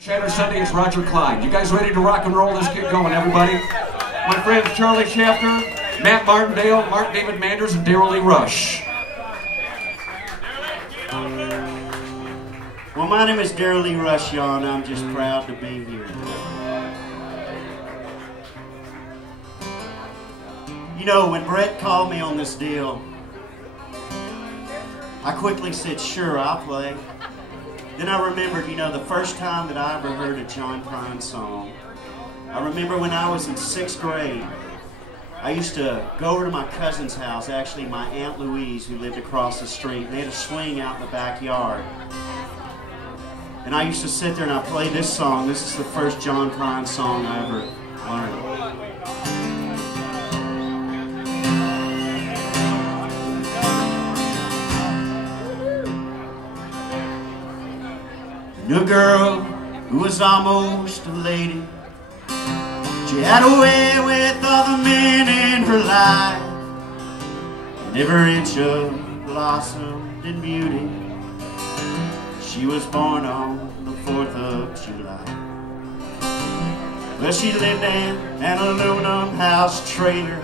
Saturday, Sunday, it's Roger Clyde. You guys ready to rock and roll? Let's get going, everybody. My friends Charlie Shafter, Matt Martindale, Mark David Manders, and Darrell Lee Rush. Well, my name is Darrell Lee Rush, y'all, and I'm just proud to be here. You know, when Brett called me on this deal, I quickly said, sure, I'll play. Then I remembered, you know, the first time that I ever heard a John Prine song. I remember when I was in 6th grade, I used to go over to my cousin's house, actually my Aunt Louise, who lived across the street, and they had a swing out in the backyard. And I used to sit there and I played this song. This is the first John Prine song I ever learned. A girl who was almost a lady. She had a way with all the men in her life, and every inch of blossomed in beauty. She was born on the 4th of July. Well, she lived in an aluminum house trailer,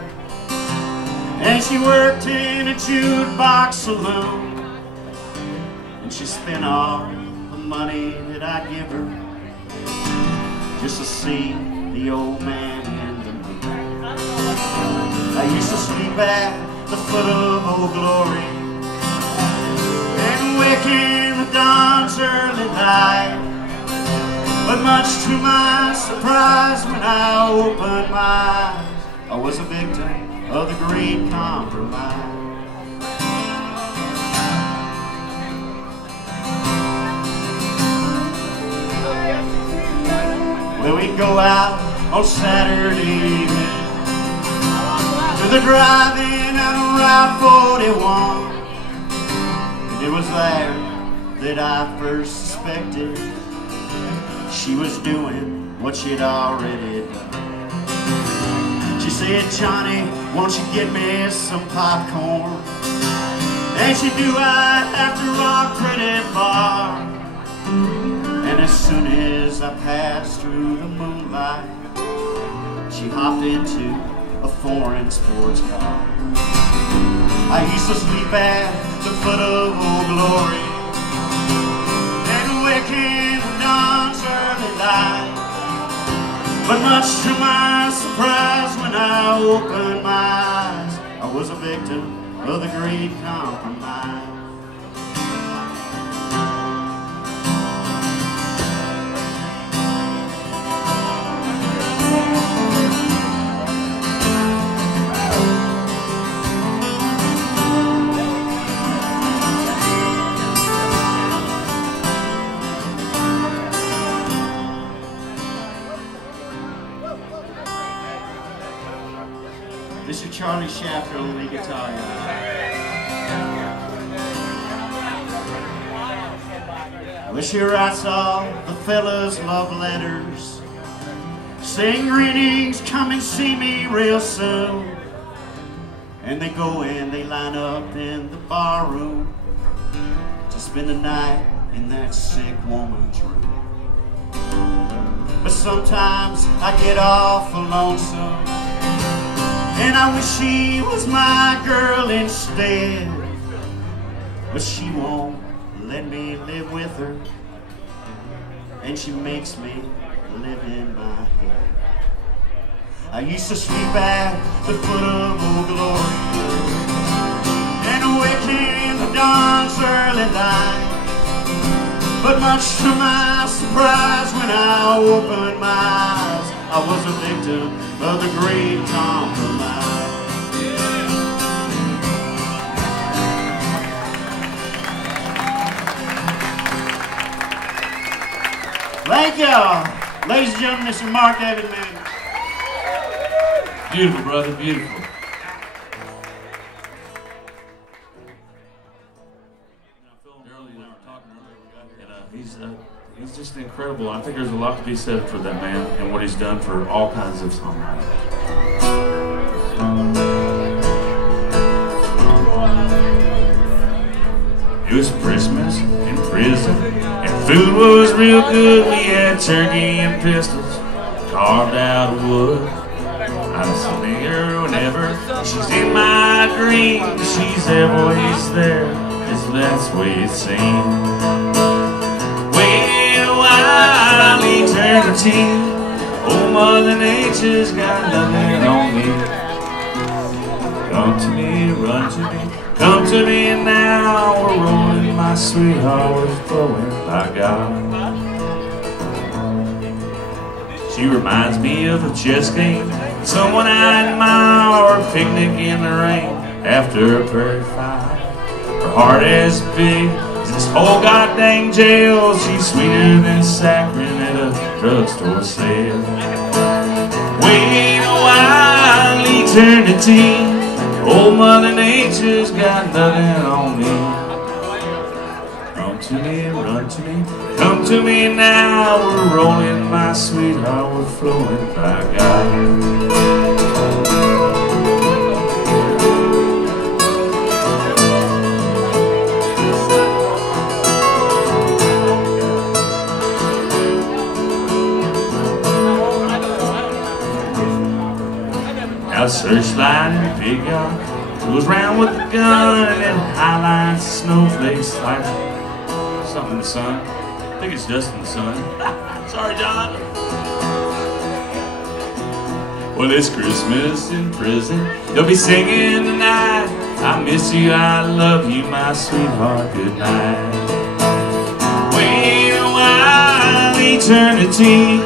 and she worked in a jukebox saloon, and she spent all money that I'd give her just to see the old man in the moon. I used to sleep at the foot of Old Glory and wake in the dawn's early light. But much to my surprise, when I opened my eyes, I was a victim of the great compromise. Well, we'd go out on Saturday evening to the drive-in on Route 41. And it was there that I first suspected she was doing what she'd already done. She said, Johnny, won't you get me some popcorn? And she knew I'd have to rock pretty far. And as soon as I passed through the moonlight, she hopped into a foreign sports car. I used to sleep at the foot of Old Glory and wake in the dawn's early light. But much to my surprise, when I opened my eyes, I was a victim of the great compromise. Mr. Charlie Shafter on the guitar. Well, she writes all the fellas love letters, saying greetings, come and see me real soon. And they go and they line up in the bar room to spend the night in that sick woman's room. But sometimes I get awful lonesome, and I wish she was my girl instead. But she won't let me live with her, and she makes me live in my head. I used to sleep at the foot of Old Glory and wake in the dawn's early light. But much to my surprise, when I opened my eyes, I was a victim of the great compromise. Thank y'all. Ladies and gentlemen, Mr. Mark David Manders. Beautiful, brother, beautiful. He's just incredible. I think there's a lot to be said for that man and what he's done for all kinds of songwriting. It was Christmas in prison, and Food was real good, we had turkey and pistols carved out of wood. I see her whenever she's in my dreams. She's always there, that's the way it seems. Wait a while, eternity. Oh, Mother Nature's got nothing on me. Come to me, run to me, come to me now. We're rolling, my sweetheart, we're flowing by God. She reminds me of a chess game, someone I admire, or a picnic in the rain after a prairie fire. Her heart as big as this whole goddamn jail. She's sweeter than saccharin at a drugstore sale. Wait a while, eternity. Old Mother Nature's got nothing on me. Come to me, run to me, come to me now. We're rolling, my sweetheart, we're flowing by God. Now searchlight in the big yard, goes round with the gun and then highlights snowflakes like something in the sun. I think it's dust in the sun. Sorry, John. Well, it's Christmas in prison. They'll be singing tonight. I miss you, I love you, my sweetheart, good night. Wait a while, eternity.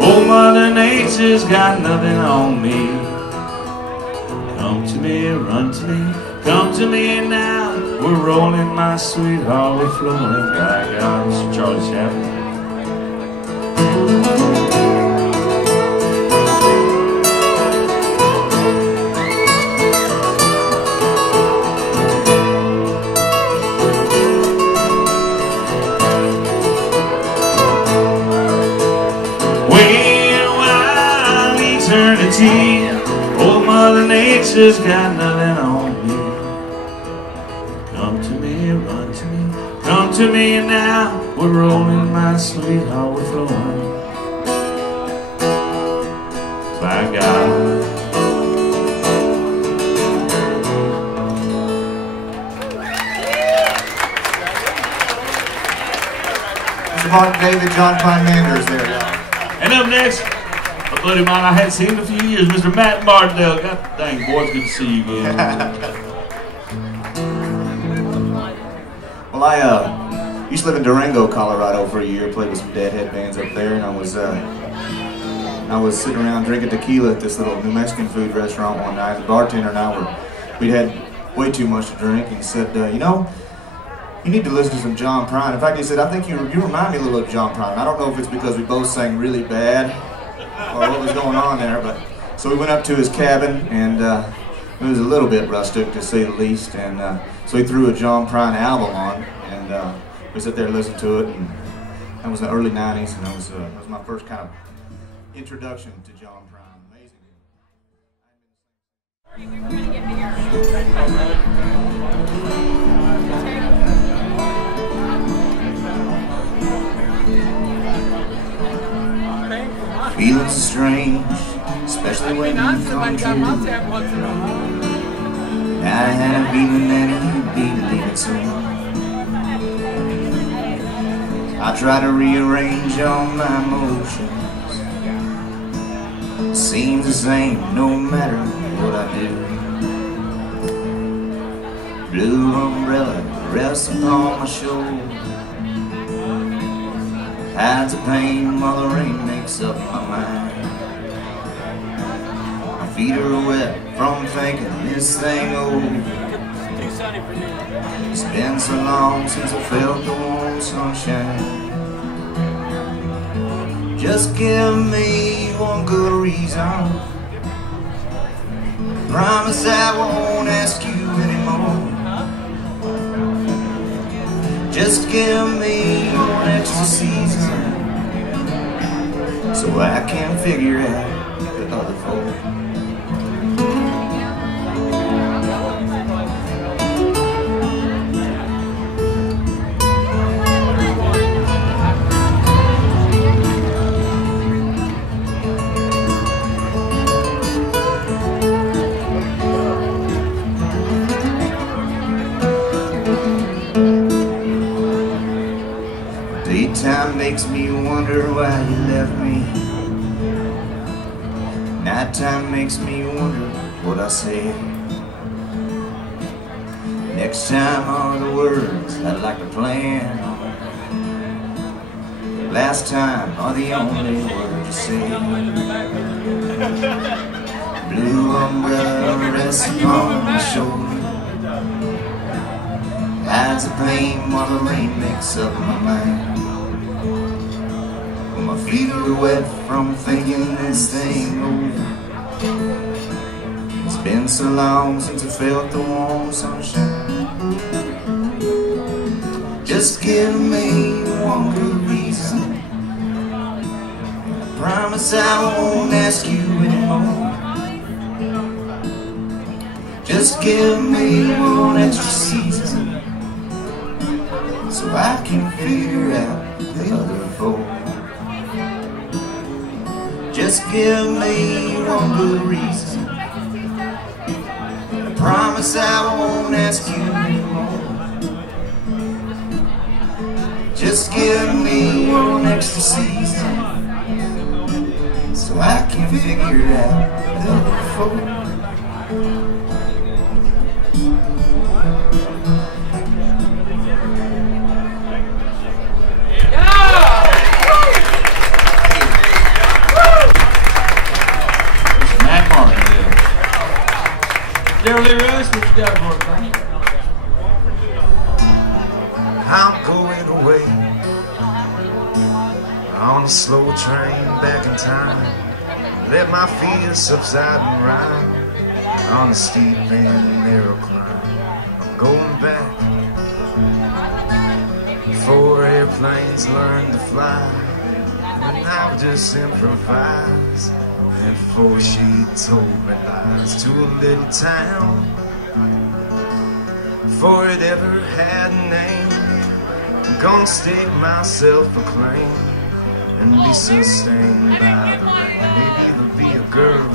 Old Mother Nature's got nothing on me. Come to me, run to me, come to me now. We're rolling, my sweetheart, we're flowing by God. Mr. Charlie Chaplin. Wait a while, eternity. Old Mother Nature's got nothing on me. Come to me, run to me, come to me now. We're rolling, my sweetheart, we're flowing by God. Mr. Mark David, John Prine Manders there, y'all. And up next, a buddy of mine I hadn't seen in a few years, Mr. Matt Martindale. God dang, boy, it's good to see you, man. Well, I used to live in Durango, Colorado for a year, played with some Deadhead bands up there, and I was sitting around drinking tequila at this little New Mexican food restaurant one night. The bartender and I we'd had way too much to drink, and he said, you know, you need to listen to some John Prine. In fact, he said, I think you remind me a little of John Prine. I don't know if it's because we both sang really bad or what was going on there, but so we went up to his cabin, and it was a little bit rustic to say the least, and so he threw a John Prine album on, and we sat there and listened to it, and that was in the early 90s, and that was my first kind of introduction to John Prine. Feelings are strange, especially when you come true. I had a feeling that he'd be leaving soon. I try to rearrange all my emotions. Seems the same no matter what I do. Blue umbrella rests upon my shoulder. Hides the pain while the rain makes up my mind. My feet are wet from thinking this thing over. It's been so long since I felt the warm sunshine. Just give me one good reason. Promise I won't ask you anymore. Just give me one extra season, so I can figure out the other four. wonder why you left me. Nighttime makes me wonder what I said. Next time are the words I'd like to plan on. Last time are the only words you said. Blue umbrella rests upon my shoulder, hides the pain while the rain makes up my mind. My feet are wet from thinking this thing over. It's been so long since I felt the warm sunshine. Just give me one good reason. I promise I won't ask you anymore. Just give me one extra season, so I can figure out the other four. Just give me one good reason. I promise I won't ask you anymore. Just give me one extra season, so I can figure out the other four. Daryl Rush, what you got for it, buddy? I'm going away on a slow train back in time. Let my fears subside and ride on the steep and narrow climb. I'm going back before airplanes learn to fly, and I've just improvised. And before she told me lies to a little town, before it ever had a name, I'm gonna stake myself a claim and be sustained by the rain. Maybe there'll be a girl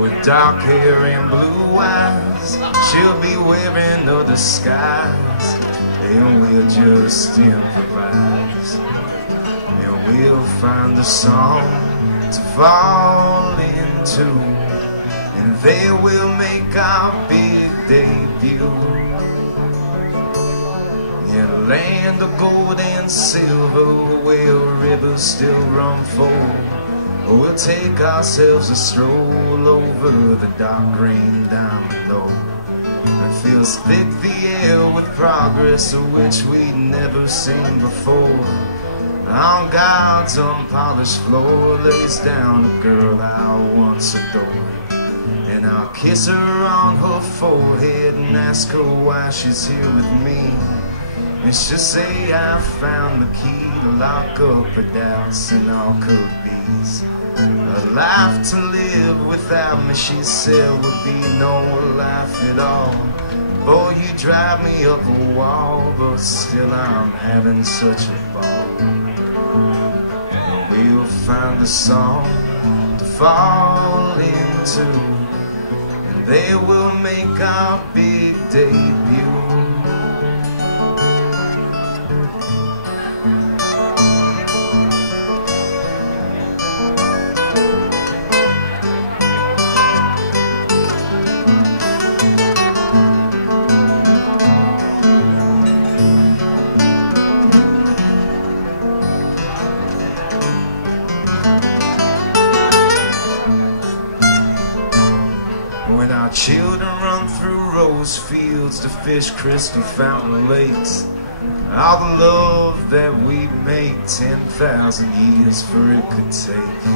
with dark hair and blue eyes. She'll be wearing the disguise, and we'll just improvise. We'll find a song to fall into, and they will make our big debut. In a land of gold and silver, where rivers still run full, we'll take ourselves a stroll over the dark green diamond door. It feels thick, the air with progress of which we'd never seen before. On God's unpolished floor lays down a girl I once adored, and I'll kiss her on her forehead and ask her why she's here with me. And she'll say I found the key to lock up her doubts and all could be's. A life to live without me, she said, would be no life at all. Boy, you drive me up a wall, but still I'm having such a ball. We'll find a song to fall into, and they will make our big debut. When our children run through rose fields to fish crystal fountain lakes, all the love that we'd make 10,000 years for it could take.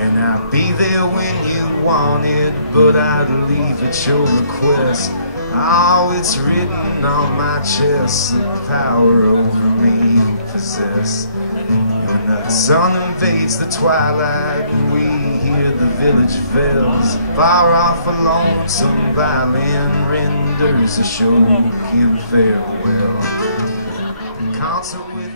And I'd be there when you wanted, but I'd leave at your request. Oh, it's written on my chest, the power over me you possess. And when the sun invades the twilight and we hear the village bells, far off a lonesome violin renders a show, give farewell. Concert with